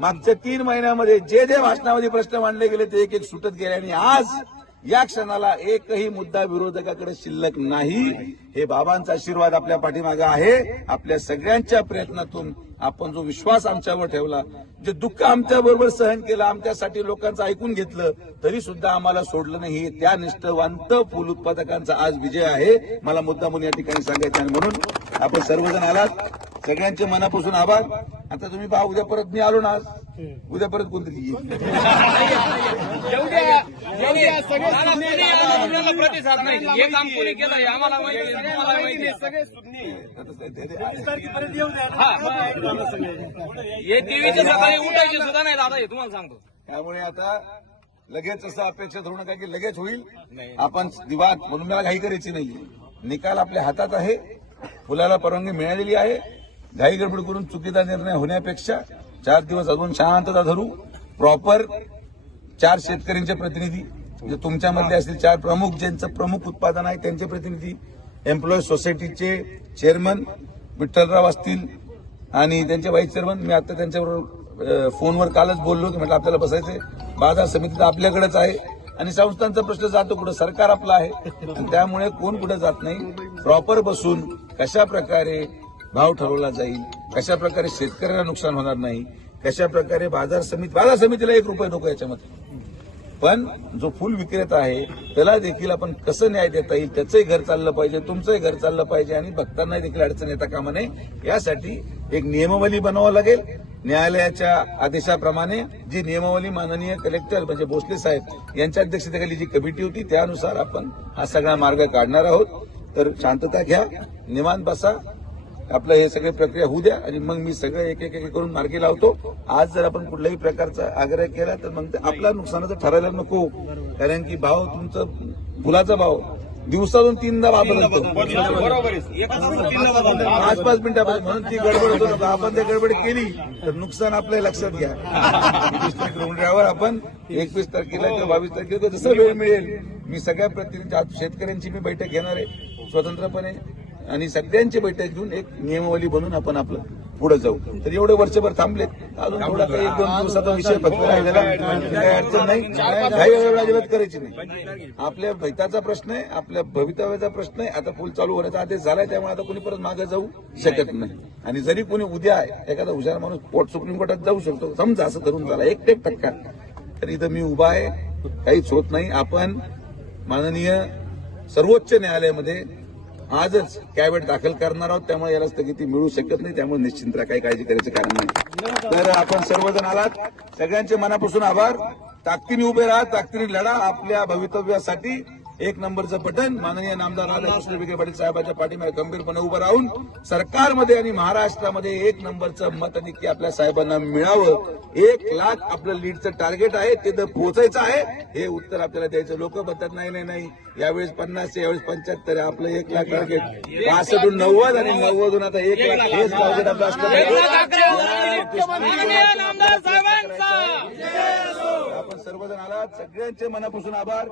मागच्या तीन महिन्यामध्ये जे जे भाषणामध्ये प्रश्न मांडले गेले ते एक एक सुटत गेले आणि आज या क्षणाला एकही मुद्दा विरोधकाकडे शिल्लक नाही. हे बाबांचा आशीर्वाद आपल्या पाठीमागे आहे. आपल्या सगळ्यांच्या प्रयत्नातून आपण जो विश्वास आमच्यावर ठेवला जे दुःख आमच्या बरोबर सहन केलं आमच्यासाठी लोकांचं ऐकून घेतलं तरी सुद्धा आम्हाला सोडलं नाही. त्या निष्ठवंत फूल उत्पादकांचा आज विजय आहे. मला मुद्दा म्हणून या ठिकाणी सांगायचं आहे म्हणून आपण सर्वजण आलात. सगळ्यांचे मनापासून आभार. आता तुम्ही पहा उद्या परत मी आलो ना उद्या परत कोणतरी येईल. आपल्याला प्रतिसाद नाही. हे काम कोणी केलं हे आम्हाला माहिती आहे, तुम्हाला माहिती आहे. हे टीव्हीचे सकाळी उठायचे सुद्धा नाही दादा हे तुम्हाला सांगतो. त्यामुळे आता लगेच असं अपेक्षा धरू नका की लगेच होईल. आपण दिवाद म्हणून मला घाई करायची नाही निकाल आपल्या हातात आहे. फुलाला परवानगी मिळालेली आहे. घाई गडबड करून चुकीचा निर्णय होण्यापेक्षा चार दिवस अजून शांतता धरू. प्रॉपर चार शेतकऱ्यांचे प्रतिनिधी जे तुमच्यामधले असतील चार प्रमुख ज्यांचं प्रमुख उत्पादन आहे त्यांचे प्रतिनिधी एम्प्लॉई सोसायटीचे चेअरमन विठ्ठलराव असतील आणि त्यांचे व्हाईस चेअरमन मी आता त्यांच्याबरोबर फोनवर कालच बोललो की म्हटलं आपल्याला बसायचंय. बाजार समिती तर आपल्याकडेच आहे आणि संस्थांचा प्रश्न जातो कुठं सरकार आपलं आहे. त्यामुळे कोण कुठं जात नाही. प्रॉपर बसून कशा प्रकारे भाव ठरवला जाईल. कशा प्रकारे शेतकऱ्याला नुकसान होणार नाही कशा प्रकारे बाजार समिती बाजार समितीला एक रुपये नको याच्यामध्ये. पण जो फुल विक्रेता आहे त्याला देखील आपण कसं न्याय देता येईल त्याचंही घर चाललं पाहिजे तुमचंही घर चाललं पाहिजे आणि भक्तांनाही देखील अडचण येता कामा नये यासाठी एक नियमावली बनवावं लागेल. न्यायालयाच्या आदेशाप्रमाणे जी नियमावली माननीय कलेक्टर म्हणजे भोसले साहेब यांच्या अध्यक्षतेखाली जी कमिटी होती त्यानुसार आपण हा सगळा मार्ग काढणार आहोत. तर शांतता घ्या निवांत बसा. आपलं हे सगळे प्रक्रिया होऊ द्या आणि मग मी सगळं एक एक एक करून मार्गी लावतो. आज जर आपण कुठल्याही प्रकारचा आग्रह केला तर मग ते आपला नुकसानाचं ठरायला नको. कारण की भाव तुमचं फुलाचा भाव दिवसातून तीनदा भाव बदलतो. पाच पाच मिनिटामध्ये म्हणून ती गडबड होतो. आपण ते गडबड केली तर नुकसान आपल्या लक्षात घ्या. उंडऱ्यावर आपण एकवीस तारखेला किंवा बावीस तारखेला जसं वेळ मिळेल मी सगळ्या प्रतिनिधी शेतकऱ्यांची मी बैठक घेणार आहे. स्वतंत्रपणे आणि सगळ्यांची बैठक घेऊन एक नियमावली बनवून आपण आपलं पुढे जाऊ. तर एवढे वर्षभर थांबले अजून थोडा काही एक दोन दिवसाचा विषय फक्त राहिलेला काही अडचण नाही. काही वेळ अजिबात करायची नाही. आपल्या भैताचा प्रश्न आहे आपल्या भवितव्याचा प्रश्न आहे. आता पूल चालू होण्याचा आदेश झालाय त्यामुळे आता कोणी परत मागे जाऊ शकत नाही. आणि जरी कोणी उद्या एखादा हुशार माणूस कोर्ट सुप्रीम कोर्टात जाऊ शकतो समजा असं धरून झाला एक टेक टक्का. तर इथं मी उभा आहे काहीच होत नाही. आपण माननीय सर्वोच्च न्यायालयामध्ये आजच कॅबिनेट दाखल करणार आहोत त्यामुळे याला स्थगिती मिळू शकत नाही त्यामुळे निश्चिंत काही काळजी करायचं कारण नाही. तर आपण सर्वजण आलात. सगळ्यांचे मनापासून आभार. ताकदीने उभे राहा ताकदीने लढा आपल्या भवितव्यासाठी. एक नंबरचं बटन माननीय नामदार राधाकृष्ण विखे पाटील साहेबांच्या पाठीमागे गंभीरपणे उभं राहून सरकारमध्ये आणि महाराष्ट्रामध्ये एक नंबरचं मत नक्की आपल्या साहेबांना मिळावं. एक लाख आपलं लीडचं टार्गेट आहे ते तर पोहोचायचं आहे. हे उत्तर आपल्याला द्यायचं. लोक म्हणतात नाही नाही नाही. यावेळेस पन्नास यावेळेस पंच्याहत्तर. आपलं एक लाख टार्गेट पासष्टून नव्वद आणि नव्वदून आता एक लाख. हेच टार्गेट आपलं साहेबांचा. आपण सर्वजण आलात. सगळ्यांचे मनापासून आभार.